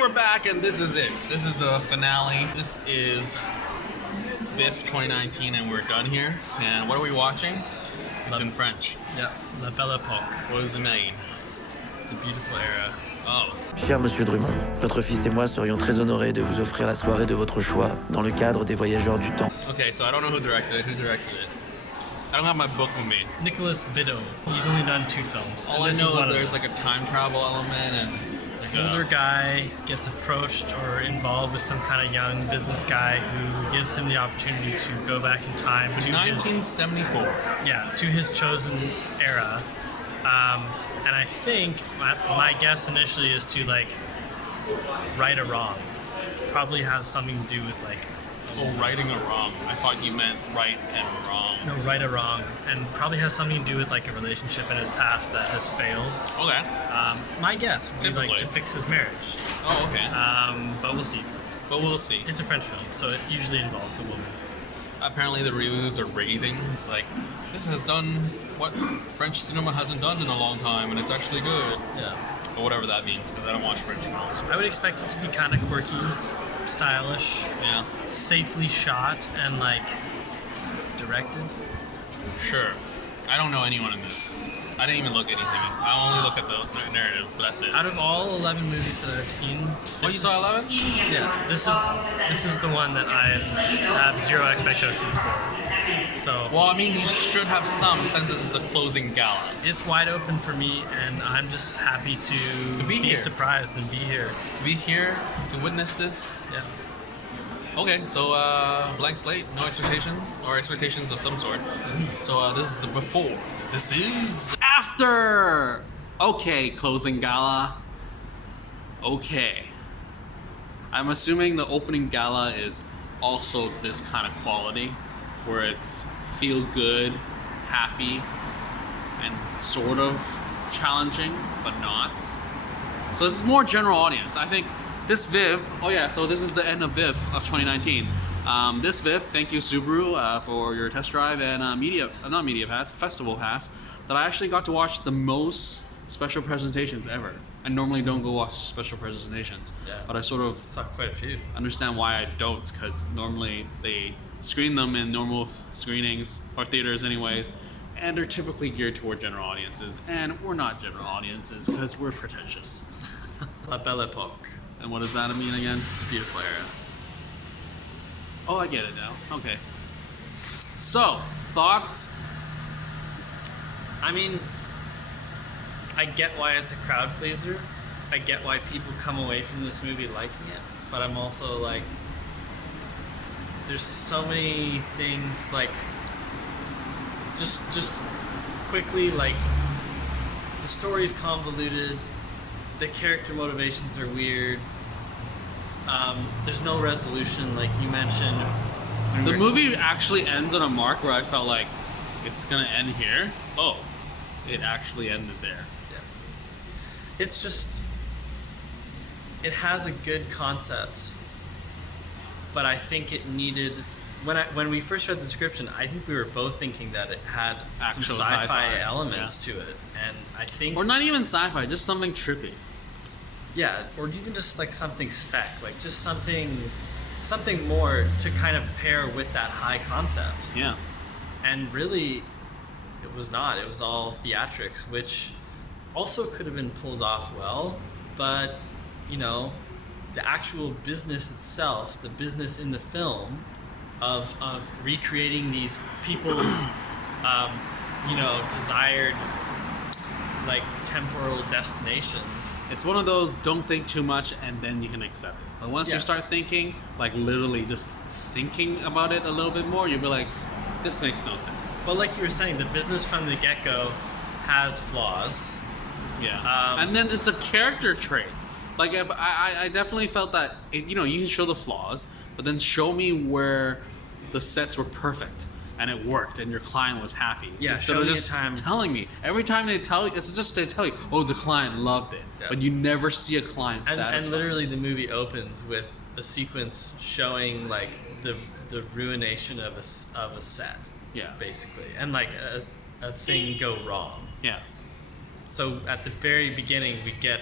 we're back, and this is it. This is the finale. This is VIFF 2019, and we're done here. And what are we watching? It's in French. Yeah, La Belle Époque. What does it mean? The beautiful era. Oh. Cher Monsieur Drummond, votre fils et moi serions très honorés de vous offrir la soirée de votre choix dans le cadre des Voyageurs du Temps. Okay, so I don't know who directed it. Who directed it? I don't have my book with me. Nicolas Bedos. He's only done 2 films. All I know is there's like a time travel element, and it's an older guy gets approached or involved with some kind of young business guy who gives him the opportunity to go back in time to 1974. To his chosen era. And I think my guess initially is to like right a wrong. Probably has something to do with like righting a wrong. I thought you meant right and wrong. No, right or wrong, and probably has something to do with like a relationship in his past that has failed. Okay. My guess would be like to fix his marriage. Oh, okay. But we'll see. We'll see. It's a French film, so it usually involves a woman. Apparently the reviews are raving. It's like, this has done what French cinema hasn't done in a long time, and it's actually good. Yeah. Or whatever that means, because I don't watch French films. I would expect it to be kind of quirky, stylish, safely shot, and like directed. Sure. I don't know anyone in this. I didn't even look at anything. I only look at the narrative, but that's it. Out of all 11 movies that I've seen, you saw 11? Yeah. This is the one that I have zero expectations for. So. Well, I mean, you should have some, since it's the closing gala. It's wide open for me, and I'm just happy to be surprised and be here. To be here, to witness this. Yeah. Okay, so blank slate, no expectations, or expectations of some sort. Mm-hmm. So this is the before. This is after. Okay, closing gala. Okay. I'm assuming the opening gala is also this kind of quality, where it's feel good, happy, and sort of challenging, but not. So it's more general audience. I think this VIFF, so this is the end of VIFF of 2019. This VIFF, thank you Subaru for your test drive and festival pass, that I actually got to watch the most special presentations ever. I normally don't go watch special presentations, but I sort of saw quite a few. Understand why I don't, because normally they screen them in normal screenings, or theaters anyways, and they're typically geared toward general audiences, and we're not general audiences because we're pretentious. La Belle Époque. And what does that mean again? It's a beautiful era. Oh, I get it now. Okay. So, thoughts? I mean, I get why it's a crowd pleaser. I get why people come away from this movie liking it. But I'm also like, there's so many things like, just quickly, like, the story's convoluted. The character motivations are weird. There's no resolution, like you mentioned. The movie actually ends on a mark where I felt like it's gonna end here. Oh, it actually ended there. Yeah. It's just, it has a good concept, but I think it needed. When we first read the description, I think we were both thinking that it had some sci-fi elements to it, and I think, or not even sci-fi, just something trippy. Yeah, or even just like something spec, like just something more to kind of pair with that high concept. Yeah. And really, it was not. It was all theatrics, which also could have been pulled off well, but, you know, the actual business itself, the business in the film of recreating these people's, desired, like, temporal destinations. It's one of those, don't think too much and then you can accept it. But once you start thinking, like literally just thinking about it a little bit more, you'll be like, this makes no sense. Well, like you were saying, the business from the get-go has flaws. Yeah. And then it's a character trait. Like, if I definitely felt that, you can show the flaws, but then show me where the sets were perfect and it worked and your client was happy. Yeah, instead of just telling me. Every time they tell you, they tell you, oh, the client loved it. Yeah. But you never see a client satisfied. And literally the movie opens with a sequence showing like the ruination of a set. Yeah. Basically. And like a thing go wrong. Yeah. So at the very beginning we get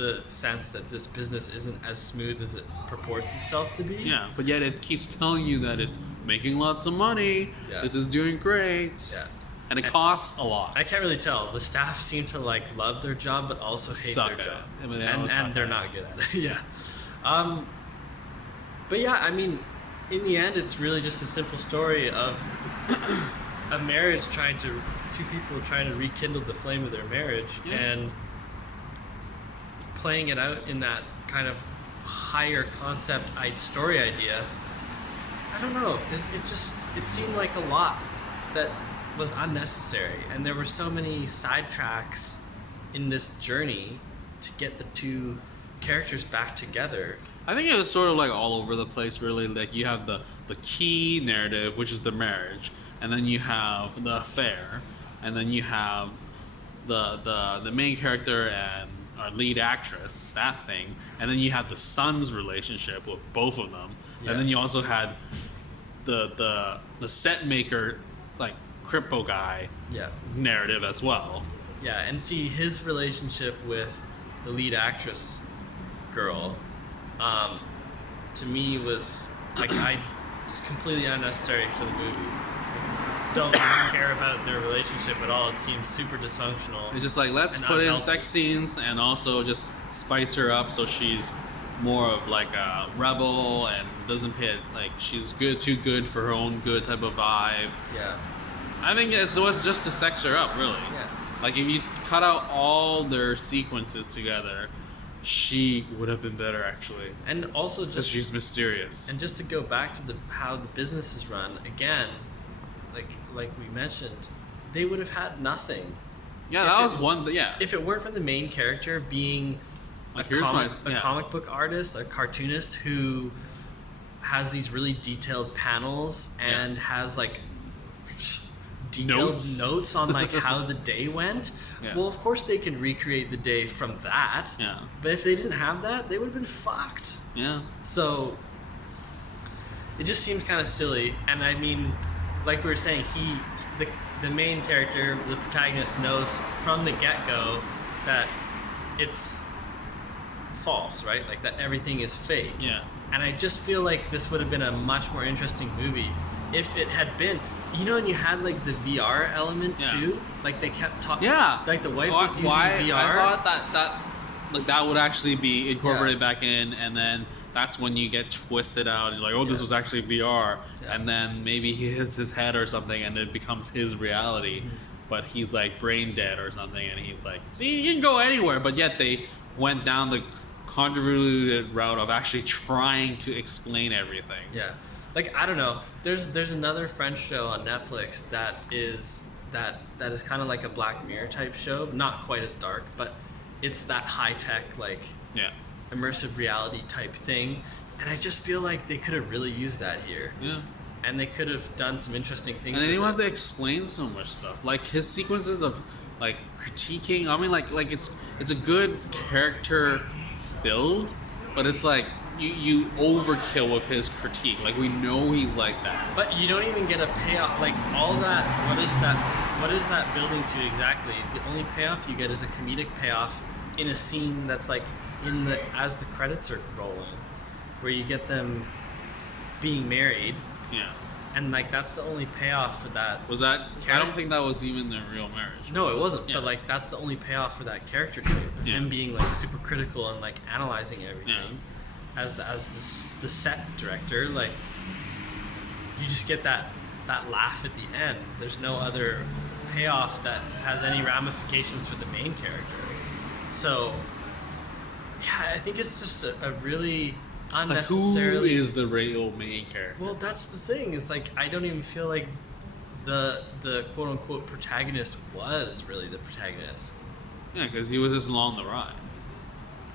the sense that this business isn't as smooth as it purports itself to be. Yeah, but yet it keeps telling you that it's making lots of money. Yeah. This is doing great. Yeah. And it costs a lot. I can't really tell. The staff seem to like love their job, but also hate Suck their at job, it. I mean, they always suck and they're at not good at it. Yeah. But yeah, I mean, in the end, it's really just a simple story of a marriage two people trying to rekindle the flame of their marriage and playing it out in that kind of higher concept story idea. I don't know. It seemed like a lot that was unnecessary, and there were so many sidetracks in this journey to get the two characters back together. I think it was sort of like all over the place, really. Like you have the key narrative, which is the marriage, and then you have the affair, and then you have the main character and our lead actress, that thing, and then you have the son's relationship with both of them, and then you also had the set maker, like Crippo guy, narrative as well. Yeah, and see his relationship with the lead actress girl, to me was like it's completely unnecessary for the movie. Don't care about their relationship at all. It seems super dysfunctional. It's just like, let's put in sex scenes and also just spice her up so she's more of like a rebel and doesn't pay it, like she's too good for her own good type of vibe. Yeah. I think it was just to sex her up, really. Yeah. Like if you cut out all their sequences together, she would have been better actually. And also because she's mysterious. And just to go back to how the business is run again, like we mentioned, they would have had nothing. Yeah, that was one thing. Yeah. If it weren't for the main character being a comic book artist, a cartoonist who has these really detailed panels and has like detailed notes on like how the day went. Yeah. Well, of course they can recreate the day from that. Yeah. But if they didn't have that, they would have been fucked. Yeah. So it just seems kind of silly. And I mean, like we were saying, the main character, the protagonist, knows from the get-go that it's false, right? Like that everything is fake. Yeah. And I just feel like this would have been a much more interesting movie if it had been, you know, and you had like the VR element too. Like they kept talking. Yeah. Like the wife was using VR. I thought that would actually be incorporated back in, and then that's when you get twisted out. You're like, oh, this was actually VR, and then maybe he hits his head or something, and it becomes his reality. But he's like brain dead or something, and he's like, see, you can go anywhere. But yet they went down the convoluted route of actually trying to explain everything. Yeah, like I don't know. There's another French show on Netflix that is kind of like a Black Mirror type show, not quite as dark, but it's that high tech like immersive reality type thing, and I just feel like they could have really used that here. Yeah. And they could have done some interesting things. And they didn't have to explain so much stuff. Like his sequences of like critiquing. I mean, like it's a good character build, but it's like you overkill with his critique. Like we know he's like that. But you don't even get a payoff. Like all that. What is that building to exactly? The only payoff you get is a comedic payoff in a scene that's like as the credits are rolling, where you get them being married. Yeah. And like that's the only payoff for that. Was that? I don't think that was even their real marriage. No, it wasn't. Yeah. But like that's the only payoff for that character trait of him being like super critical and like analyzing everything. As the set director, like you just get that laugh at the end. There's no other payoff that has any ramifications for the main character. So yeah, I think it's just a really unnecessarily. Like who is the real main character? Well, that's the thing. It's like I don't even feel like the quote unquote protagonist was really the protagonist. Yeah, because he was just along the ride.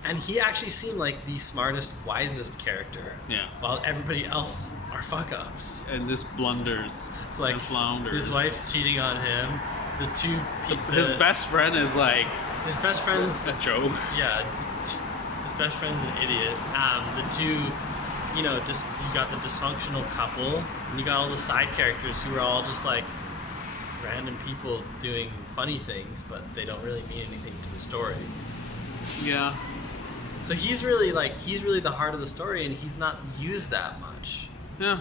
And he actually seemed like the smartest, wisest character. Yeah. While everybody else are fuck ups. And just blunders and flounders. His wife's cheating on him. The two people. His best friend is like. His best friend's a joke. Yeah. His best friend's an idiot. The two, you know, just you got the dysfunctional couple, and you got all the side characters who are all just like random people doing funny things, but they don't really mean anything to the story. Yeah. So he's really the heart of the story, and he's not used that much. Yeah.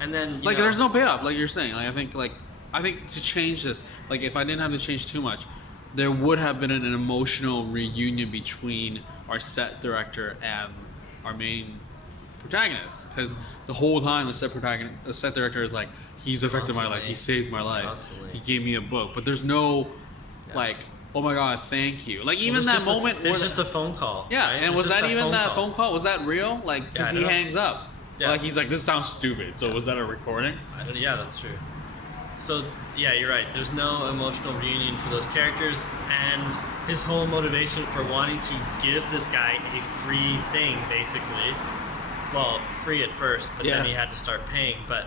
And then like there's no payoff, like you're saying. Like I think to change this, like if I didn't have to change too much, there would have been an emotional reunion between our set director and our main protagonist, because the whole time the set director is like, he's affected my life, he saved my life, Constantly. he gave me a book, but there's no like, oh my god, thank you. Like even that moment, there's just a phone call. Yeah, right? and was that even that phone call? Was that real? Like, because he hangs up. Yeah. Like he's like, this sounds stupid. So was that a recording? Yeah, that's true. So yeah, you're right. There's no emotional reunion for those characters, and his whole motivation for wanting to give this guy a free thing, basically. Well, free at first, but then he had to start paying. But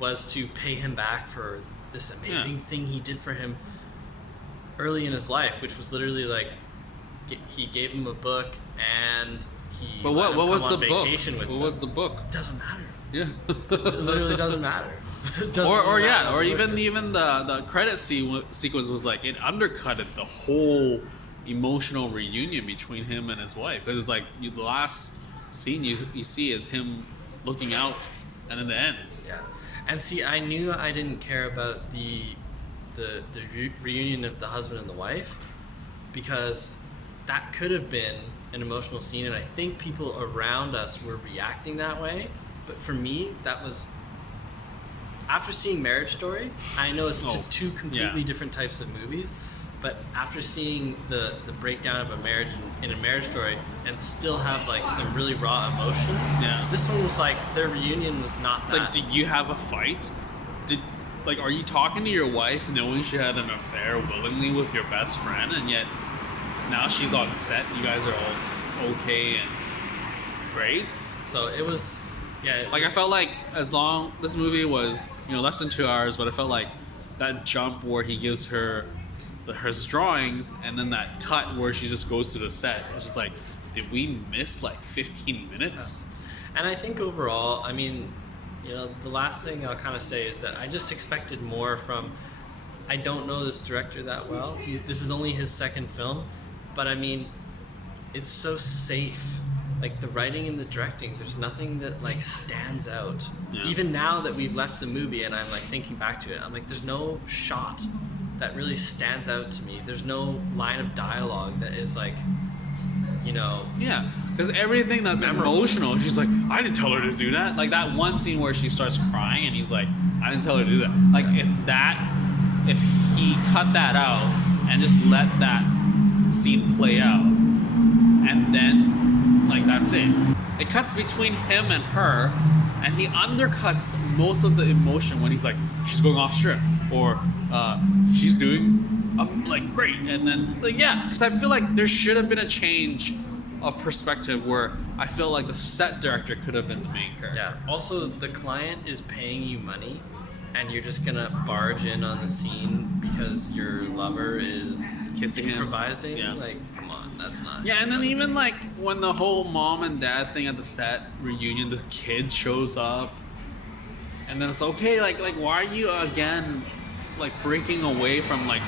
was to pay him back for this amazing thing he did for him early in his life, which was literally like he gave him a book and he what was the book? What was the book? Doesn't matter. Yeah. It literally doesn't matter. Or even the credit sequence was like, it undercutted the whole emotional reunion between him and his wife, because it's like the last scene you see is him looking out, and then it ends. Yeah, and see, I knew I didn't care about the reunion of the husband and the wife, because that could have been an emotional scene, and I think people around us were reacting that way. But for me, that was, after seeing Marriage Story, I know it's two completely different types of movies, but after seeing the breakdown of a marriage in a Marriage Story and still have like some really raw emotion, this one was like, their reunion was not it's like, did you have a fight? Are you talking to your wife knowing she had an affair willingly with your best friend, and yet now she's on set, you guys are all okay and great? So it was, I felt like this movie was, less than 2 hours, but I felt like that jump where he gives her his drawings, and then that cut where she just goes to the set, it's just like, did we miss like 15 minutes? Yeah. And I think overall, I mean, the last thing I'll kind of say is that I just expected more from, I don't know this director that well. This is only his second film, but I mean, it's so safe. Like the writing and the directing, there's nothing that like stands out. Yeah. Even now that we've left the movie and I'm like thinking back to it, I'm like, there's no shot that really stands out to me. There's no line of dialogue that is like, Yeah, because everything that's emotional, she's like, I didn't tell her to do that. Like that one scene where she starts crying and he's like, I didn't tell her to do that. Like if he cut that out and just let that scene play out, and then like that's it. It cuts between him and her, and he undercuts most of the emotion when he's like, she's going off strip, or she's doing like great, and then like because I feel like there should have been a change of perspective where I feel like the set director could have been the main character. Yeah. Also, the client is paying you money, and you're just gonna barge in on the scene because your lover is kissing improvising. Yeah. Like, come on, that's not. Yeah, and then even like when the whole mom and dad thing at the set reunion, the kid shows up, and then it's okay. Like why are you again like breaking away from like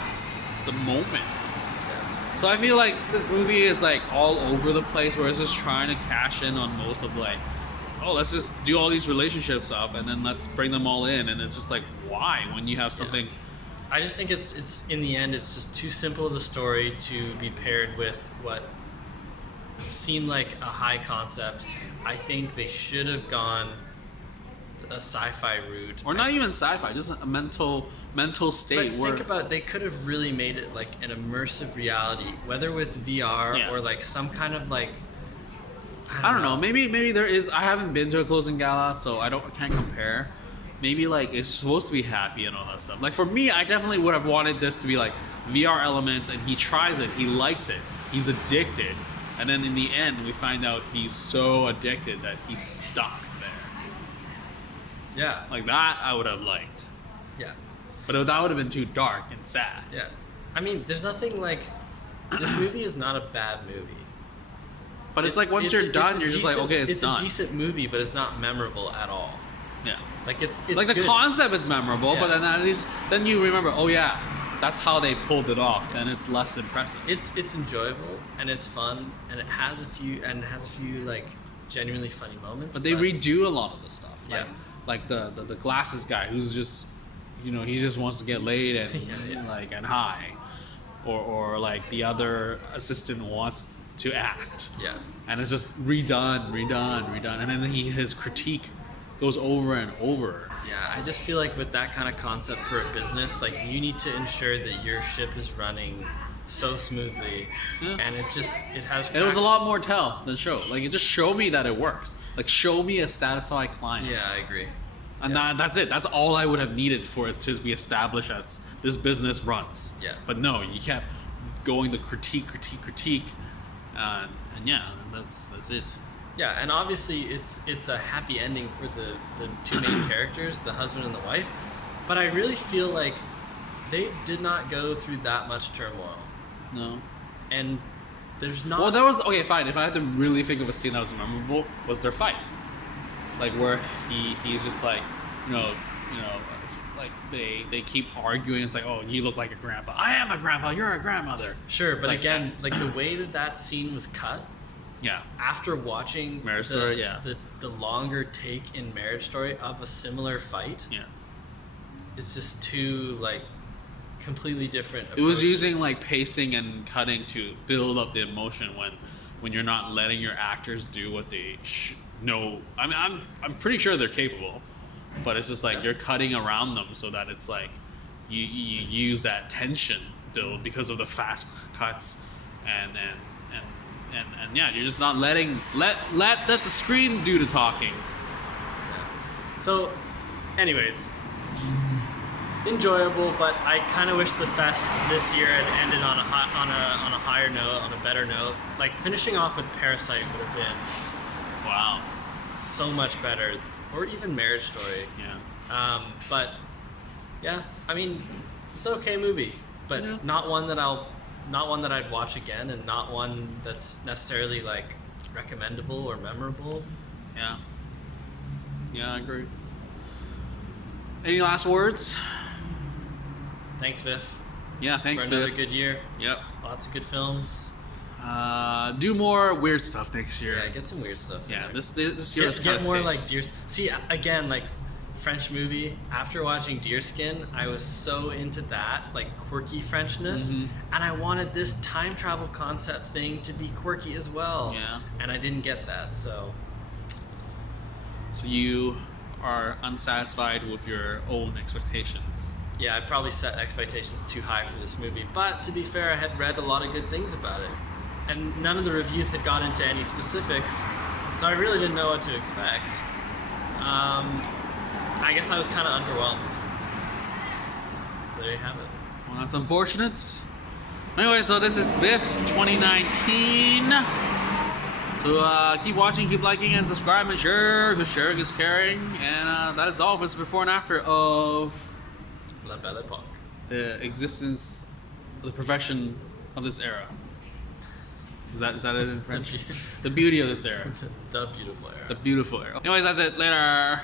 the moment? Yeah. So I feel like this movie is like all over the place, where it's just trying to cash in on most of like, let's just do all these relationships up and then let's bring them all in, and it's just like, why when you have something? I just think it's in the end it's just too simple of a story to be paired with what seemed like a high concept. I think they should have gone a sci-fi route, or not even sci-fi, just a mental state. But think about, they could have really made it like an immersive reality, whether with VR or like some kind of like, I don't know. Maybe there is. I haven't been to a closing gala, so I can't compare. Maybe like it's supposed to be happy and all that stuff. Like for me, I definitely would have wanted this to be like VR elements, and he tries it, he likes it, he's addicted, and then in the end we find out he's so addicted that he's stuck there. Yeah. Like that I would have liked. Yeah. But that would have been too dark and sad. Yeah. I mean, there's nothing like, this movie is not a bad movie. But it's like once you're done, you're just like, okay, it's done. It's a decent movie, but it's not memorable at all. Yeah. Like it's like the good. concept is memorable, but then at least then you remember, that's how they pulled it off, then it's less impressive. It's enjoyable and it's fun and it has a few like genuinely funny moments. But they redo a lot of the stuff. Yeah. Like the glasses guy who's just, you know, he just wants to get laid and and high, or like the other assistant wants to act. Yeah. And it's just redone, and then his critique goes over and over. Yeah, I just feel like with that kind of concept for a business, like you need to ensure that your ship is running so smoothly, and it has. It was a lot more tell than show. Like, it just show me that it works. Like, show me a satisfied client. Yeah, I agree. And that's it. That's all I would have needed for it to be established as this business runs. Yeah. But no, you kept going the critique, and yeah, that's it. Yeah, and obviously it's a happy ending for the two main characters, the husband and the wife. But I really feel like they did not go through that much turmoil. No. And there's not. Well, there was okay, fine. If I had to really think of a scene that was memorable, was their fight, like where he's just like, you know, like they keep arguing. It's like, oh, you look like a grandpa. I am a grandpa. You're a grandmother. Sure, but like again, like the way that scene was cut. Yeah. After watching Marriage Story, the longer take in Marriage Story of a similar fight, it's just two like completely different approaches. It was using like pacing and cutting to build up the emotion when you're not letting your actors do what they know. I mean, I'm pretty sure they're capable, but it's just like you're cutting around them so that it's like you use that tension build because of the fast cuts and yeah, you're just not letting let the screen do the talking. Yeah. So, anyways, enjoyable, but I kind of wish the fest this year had ended on a higher note, on a better note. Like finishing off with Parasite would have been so much better, or even Marriage Story. Yeah. But yeah, I mean, it's an okay movie, but not one that I'd watch again, and not one that's necessarily like recommendable or memorable. Yeah. Yeah, I agree. Any last words? Thanks, VIFF. Yeah, thanks, for another VIFF. good year. Yep. Lots of good films. Do more weird stuff next year. Yeah, get some weird stuff. Yeah, in this there. year is kind Get of more safe. like Deer. See, again, like French movie. After watching Deerskin, I was so into that, like quirky Frenchness, and I wanted this time travel concept thing to be quirky as well. Yeah. And I didn't get that, so. So you are unsatisfied with your own expectations. Yeah, I probably set expectations too high for this movie, but to be fair, I had read a lot of good things about it, and none of the reviews had got into any specifics, so I really didn't know what to expect. I guess I was kind of underwhelmed. So there you have it. Well, that's unfortunate. Anyway, so this is VIFF 2019. So keep watching, keep liking, and subscribe, and share, because sharing is caring. And that is all for this before and after of La Belle Époque. the existence, the profession of this era. Is that it in French? The beauty of this era. The beautiful era. The beautiful era. Anyways, that's it. Later.